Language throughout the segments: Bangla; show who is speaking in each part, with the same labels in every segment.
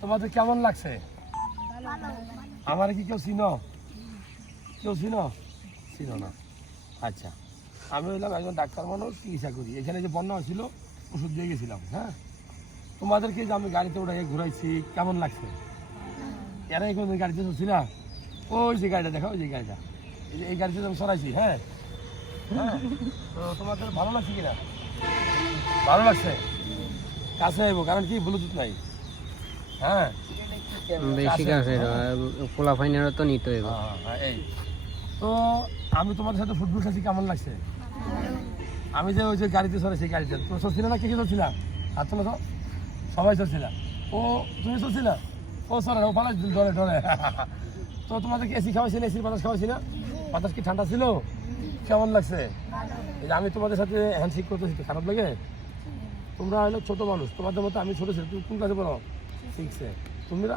Speaker 1: তোমাদের কেমন লাগছে? আমার কি কেউ চিনো? কেউ চিনো? চিনো না। আচ্ছা। আমি হইলাম একজন ডাক্তার মানুষ, চিকিৎসা করি। এখানে যে বন্যা হয়েছিল, ওষুধ দিয়ে গেছিলাম হ্যাঁ? তোমাদেরকে যে আমি গাড়িতে উঠে ঘুরাইছি, কেমন লাগছে? এরা এখন গাড়িতে চলছি না? ওই যে গাড়িটা, দেখো, ওই যে গাড়িটা। এই যে এই গাড়িতে আমি সরাইছি হ্যাঁ? হ্যাঁ? তো তোমাদের ভালো লাগছে কিনা? ভালো লাগছে? কাছে এবো কারণ কি ব্লুটুথ নাই। হ্যাঁ।
Speaker 2: বেশি কাছে পোলা ফাইনারও তো নিতে
Speaker 1: হ্যাঁ, হ্যাঁ, এই। তো আমি তোমাদের সাথে ফুটবল খেলছি কেমন লাগছে? আমি যে ওই যে গাড়িতে চলে সেই গাড়িতে। তো চলছিল না? কে কে চলছিল হাত তোলো তো সবাই চলছিল ও তুমি চলছিল ও সরে ও পালা ডরে ডরে তো তোমাদেরকে এসি খাওয়াইছি না এসির বাতাস খাওয়াইছি না বাতাস কি ঠান্ডা ছিল? কেমন লাগছে? এই যে আমি তোমাদের সাথে হ্যান্ডশেক করতেছি তো খারাপ লাগে? তোমরা হলো ছোটো মানুষ তোমাদের মতো আমি ছোটো ছিল তুমি কোন ক্লাসে পড়ো? সিক্সে তোমরা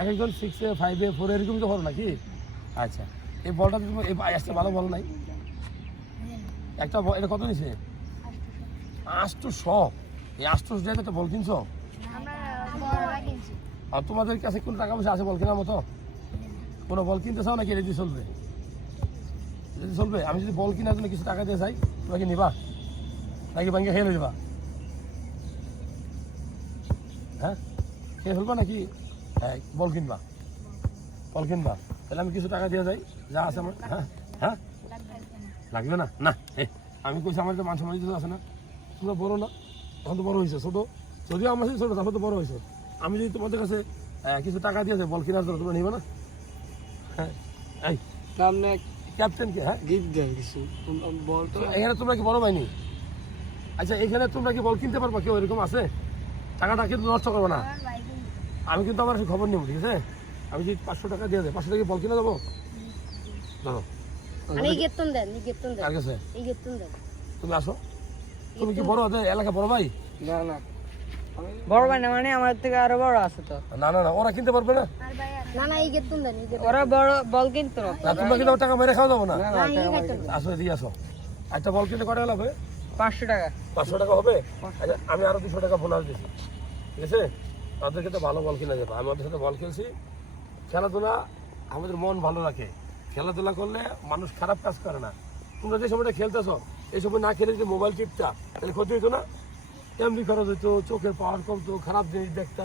Speaker 1: এক একজন সিক্সে ফাইভে ফোরে এরকমই তো পড়ো নাকি? আচ্ছা এই বলটা এই আসতে ভালো বল নাই? একটা বল এটা কত নিছে? আষ্ট শ এই আষ্ট টাকা একটা বল কিনছো? আর তোমাদের কাছে কোন টাকা পয়সা আছে বল কেনার মতো? কোনো বল কিনতে চাও নাকি? রেডি চলবে? রেডি চলবে? আমি যদি বল কেনার জন্য কিছু টাকা দিয়ে চাই তোমাকে নিবা? নাকি ব্যাংকে খেয়ে যাবা? হ্যাঁ? খেয়ে ফেলবা নাকি? হ্যাঁ বল কিনবা। বল কিনবা। তাহলে আমি কিছু টাকা দিয়ে যাই যা আছে আমার। হ্যাঁ? হ্যাঁ? লাগবে না? না আমি কইছি আমার তো মান সম্মান আছে না তোমরা বড় না এখন তো বড় হয়েছে ছোটো। যদিও আমার সাথে ছোটো তারপর তো বড় হয়েছে আমি যদি তোমাদের কাছে কিছু টাকা দিয়ে যাই বল কেনার জন্য তোমরা নিবে না? হ্যাঁ এই।
Speaker 2: সামনে
Speaker 1: ক্যাপ্টেন কে হ্যাঁ?
Speaker 2: গিফট দেয় কিছু। বল
Speaker 1: তো। এখানে তোমরা কি বড় পাইনি আচ্ছা এখানে তোমরা কি বল কিনতে পারবা? কেউ এরকম আছে? টাকাটা কিন্তু নষ্ট করব না। আমি কিন্তু আমার খবর নেব ঠিক আছে? আমি যদি পাঁচশো টাকা দিয়ে দেয় পাঁচশো টাকা বল কিনে দেবো?
Speaker 2: না না।
Speaker 1: ওরা কিনতে পারবে না?
Speaker 3: না না
Speaker 2: ওরা বড় বল
Speaker 1: টাকা মেরে না? আসো আসো। আচ্ছা, বল কিনতে কটা
Speaker 2: পাঁচশো টাকা।
Speaker 1: পাঁচশো টাকা হবে? আচ্ছা, আমি আরও দুশো টাকা বোনাস দিচ্ছি ঠিক আছে? তাদেরকে তো ভালো বল কিনে যাব আমি ওদের সাথে বল খেলছি। খেলাধুলা আমাদের মন ভালো রাখে। খেলাধুলা করলে মানুষ খারাপ কাজ করে না। তোমরা যে সময়টা খেলতেছো এই সময় না খেলে যদি মোবাইল টিপটা তাহলে ক্ষতি হইতো না। এমনি খরচ হইতো চোখের পাওয়ার কমতো খারাপ জিনিস দেখতা।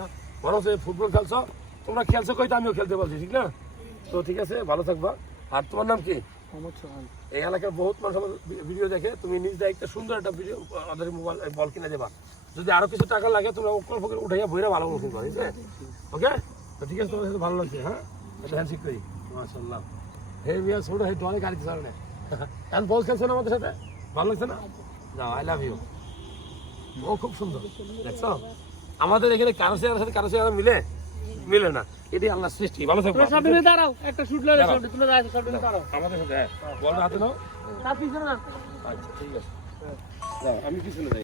Speaker 1: এই ফুটবল খেলছো তোমরা খেলছো কই তো? আমিও খেলতে পারছি ঠিক না? তো ঠিক আছে ভালো থাকবা। আর তোমার নাম কি? এই এলাকার বহুত মানুষ ভিডিও দেখে। তুমি নিজ দায়িত্বে সুন্দর একটা ভিডিও আমাদের মোবাইল বল কিনে দেবা। যদি আরও কিছু টাকা লাগে তুমি অল্প করে উঠাইয়া বইরা ভালো বল কিনবা ঠিক আছে ওকে তো ঠিক আছে তোমার সাথে ভালো লাগছে হ্যাঁ? এটা হ্যান্ড শিখ করি মাশাল্লাহ হে বিয়া ছোট হে ডলে গাড়ি চালানে এখন বল খেলছে না আমাদের সাথে? ভালো লাগছে না? যাও আই লাভ ইউ ও খুব সুন্দর দেখছ? আমাদের এখানে কারও চেয়ারের সাথে কারও চেয়ার মিলে? মিলে না। এটি আল্লাহ সৃষ্টি। ভালো থাকবে
Speaker 2: দাঁড়াও একটা শুট লাগে তুমি দাঁড়াও
Speaker 1: আমাদের সাথে হ্যাঁ। বলটা হাতে নাও। আচ্ছা ঠিক আছে। আমি পিছনে যাই।